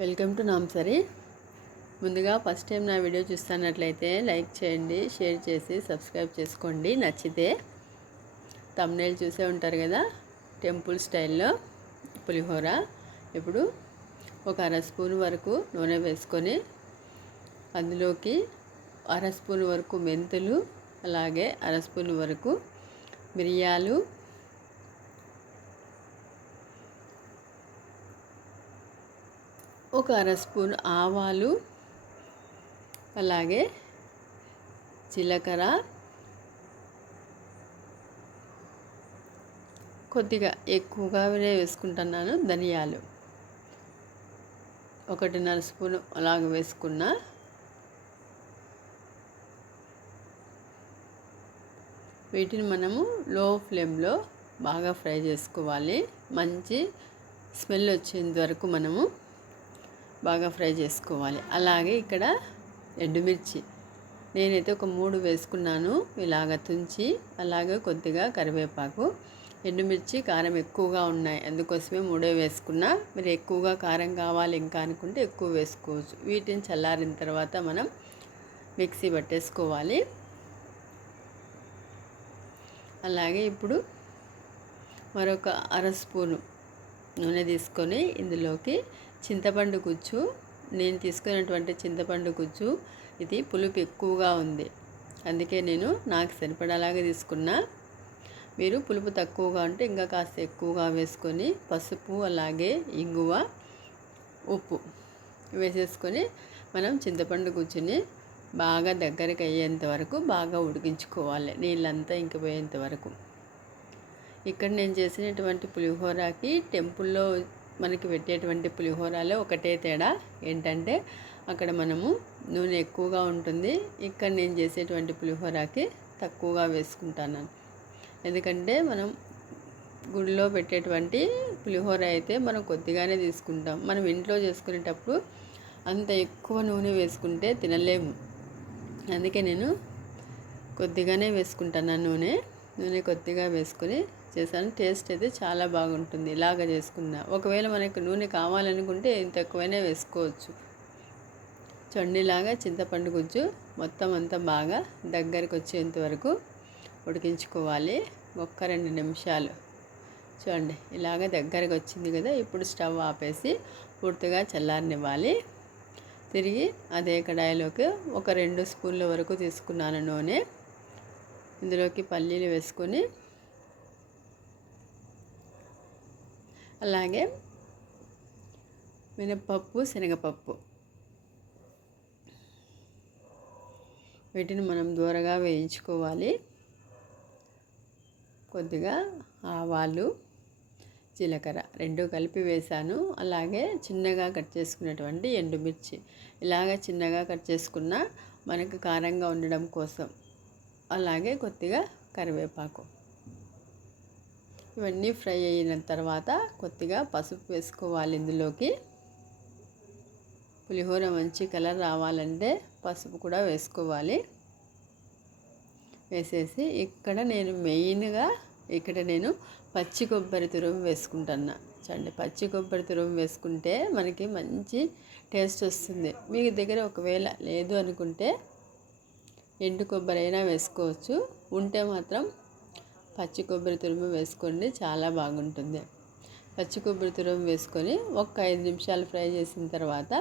Welcome to నాంసరి. ముందుగా first time నా వీడియో చూస్తున్నట్లయితే లైక్ చేయండి, షేర్ చేసి సబ్స్క్రైబ్ చేసుకోండి. నచ్చితే థంబ్నెయిల్ చూసే ఉంటారు కదా, టెంపుల్ స్టైల్లో పులిహోర. ఇప్పుడు ఒక అర స్పూన్ వరకు నూనె వేసుకొని అందులోకి అర స్పూన్ వరకు మెంతులు, అలాగే అర స్పూన్ వరకు మిరియాలు, ఒక అర స్పూన్ ఆవాలు, అలాగే జీలకర్ర, కొద్దిగా ఎక్కువగానే వేసుకుంటున్నాను ధనియాలు, 1.5 స్పూన్ అలాగ వేసుకున్నా. వీటిని మనము లో ఫ్లేమ్లో బాగా ఫ్రై చేసుకోవాలి. మంచి స్మెల్ వచ్చేంత వరకు మనము బాగా ఫ్రై చేసుకోవాలి. అలాగే ఇక్కడ ఎండుమిర్చి నేనైతే ఒక 3 వేసుకున్నాను ఇలాగ తుంచి. అలాగే కొద్దిగా కరివేపాకు. ఎండుమిర్చి కారం ఎక్కువగా ఉన్నాయి, అందుకోసమే 3 వేసుకున్నా. మీరు ఎక్కువగా కారం కావాలి ఇంకా అనుకుంటే ఎక్కువ వేసుకోవచ్చు. వీటిని చల్లారిన తర్వాత మనం మిక్సీ పట్టేసుకోవాలి. అలాగే ఇప్పుడు మరొక అర స్పూను నూనె తీసుకొని ఇందులోకి చింతపండు గుజ్జు, నేను తీసుకున్నటువంటి చింతపండు గుజ్జు ఇది పులుపు ఎక్కువగా ఉంది, అందుకే నేను నాకు సరిపడలాగా తీసుకున్నా. మీరు పులుపు తక్కువగా ఉంటే ఇంకా కాస్త ఎక్కువగా వేసుకొని పసుపు, అలాగే ఇంగువ, ఉప్పు వేసేసుకొని మనం చింతపండు గుజ్జుని బాగా దగ్గరికి అయ్యేంత వరకు బాగా ఉడికించుకోవాలి, నీళ్ళంతా ఇంకిపోయేంత వరకు. ఇక్కడ నేను చేసినటువంటి పులిహోరకి టెంపుల్లో మనకి పెట్టేటువంటి పులిహోరలో ఒకటే తేడా ఏంటంటే అక్కడ మనము నూనె ఎక్కువగా ఉంటుంది, ఇక్కడ నేను చేసేటువంటి పులిహోరకి తక్కువగా వేసుకుంటాను. ఎందుకంటే మనం గుడిలో పెట్టేటువంటి పులిహోర అయితే మనం కొద్దిగానే తీసుకుంటాం. మనం ఇంట్లో చేసుకునేటప్పుడు అంత ఎక్కువ నూనె వేసుకుంటే తినలేము, అందుకే నేను కొద్దిగానే వేసుకుంటాను. నూనె కొద్దిగా వేసుకొని చేశాను. టేస్ట్ అయితే చాలా బాగుంటుంది ఇలాగ చేసుకున్నా. ఒకవేళ మనకు నూనె కావాలనుకుంటే ఇంత ఎక్కువైనా వేసుకోవచ్చు. చొండిలాగా చింతపండు గుజ్జు మొత్తం అంతా బాగా దగ్గరికి వచ్చేంత వరకు ఉడికించుకోవాలి. 1-2 నిమిషాలు. చూడండి ఇలాగ దగ్గరికి వచ్చింది కదా. ఇప్పుడు స్టవ్ ఆపేసి పూర్తిగా చల్లారనివ్వాలి. తిరిగి అదే కడాయిలోకి ఒక 2 స్పూన్ల వరకు తీసుకున్నాను నూనె. ఇందులోకి పల్లీలు వేసుకొని, అలాగే మినప్పప్పు, శనగపప్పు వీటిని మనం దూరగా వేయించుకోవాలి. కొద్దిగా ఆవాలు, జీలకర్ర 2 కలిపి వేసాను. అలాగే చిన్నగా కట్ చేసుకున్నటువంటి ఎండుమిర్చి ఇలాగ చిన్నగా కట్ చేసుకున్న మనకు కారంగా ఉండడం కోసం. అలాగే కొద్దిగా కరివేపాకు. ఇవన్నీ ఫ్రై అయిన తర్వాత కొద్దిగా పసుపు వేసుకోవాలి. ఇందులోకి పులిహోర మంచి కలర్ రావాలంటే పసుపు కూడా వేసుకోవాలి. వేసేసి ఇక్కడ నేను పచ్చి కొబ్బరి తురుము వేసుకుంటున్నా. చూడండి పచ్చి కొబ్బరి తురుము వేసుకుంటే మనకి మంచి టేస్ట్ వస్తుంది. మీ దగ్గర ఒకవేళ లేదు అనుకుంటే ఎండు కొబ్బరి అయినా వేసుకోవచ్చు. ఉంటే మాత్రం పచ్చి కొబ్బరి తురుము వేసుకోండి, చాలా బాగుంటుంది. పచ్చి కొబ్బరి తురుము వేసుకొని ఒక 5 నిమిషాలు ఫ్రై చేసిన తర్వాత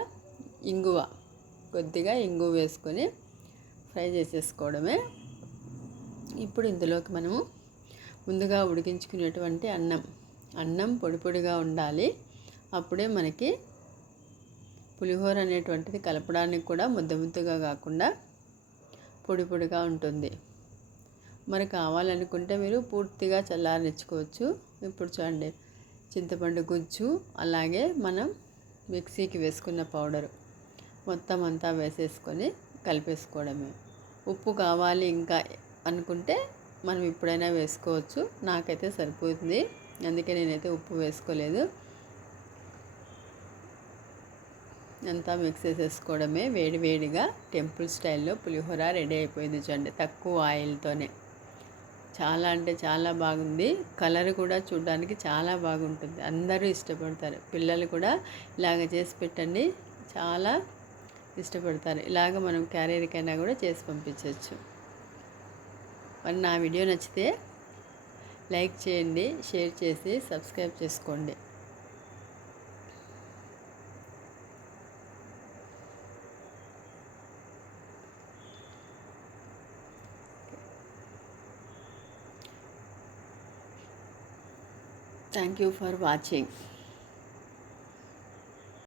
కొద్దిగా ఇంగువ వేసుకొని ఫ్రై చేసేసుకోవడమే. ఇప్పుడు ఇందులోకి మనము ముందుగా ఉడికించుకునేటువంటి అన్నం పొడి పొడిగా ఉండాలి. అప్పుడే మనకి పులిహోర అనేటువంటిది కలపడానికి కూడా ముద్దగా కాకుండా పొడి పొడిగా ఉంటుంది. మరి కావాలనుకుంటే మీరు పూర్తిగా చల్లారనిచ్చుకోవచ్చు. ఇప్పుడు చూడండి చింతపండు గుజ్జు, అలాగే మనం మిక్సీకి వేసుకున్న పౌడరు మొత్తం అంతా వేసేసుకొని కలిపేసుకోవడమే. ఉప్పు కావాలి ఇంకా అనుకుంటే మనం ఇప్పుడైనా వేసుకోవచ్చు. నాకైతే సరిపోతుంది, అందుకే నేనైతే ఉప్పు వేసుకోలేదు. అంతా మిక్స్ చేసేసుకోవడమే. వేడివేడిగా టెంపుల్ స్టైల్లో పులిహోర రెడీ అయిపోయింది. చూడండి తక్కువ ఆయిల్తోనే చాలా అంటే చాలా బాగుంది. కలర్ కూడా చూడడానికి చాలా బాగుంటుంది. అందరూ ఇష్టపడతారు. పిల్లలు కూడా ఇలాగ చేసి పెట్టండి, చాలా ఇష్టపడతారు. ఇలాగ మనం క్యారియర్కైనా కూడా చేసి పంపించవచ్చు. మరి నా వీడియో నచ్చితే లైక్ చేయండి, షేర్ చేసి సబ్స్క్రైబ్ చేసుకోండి. Thank you for watching.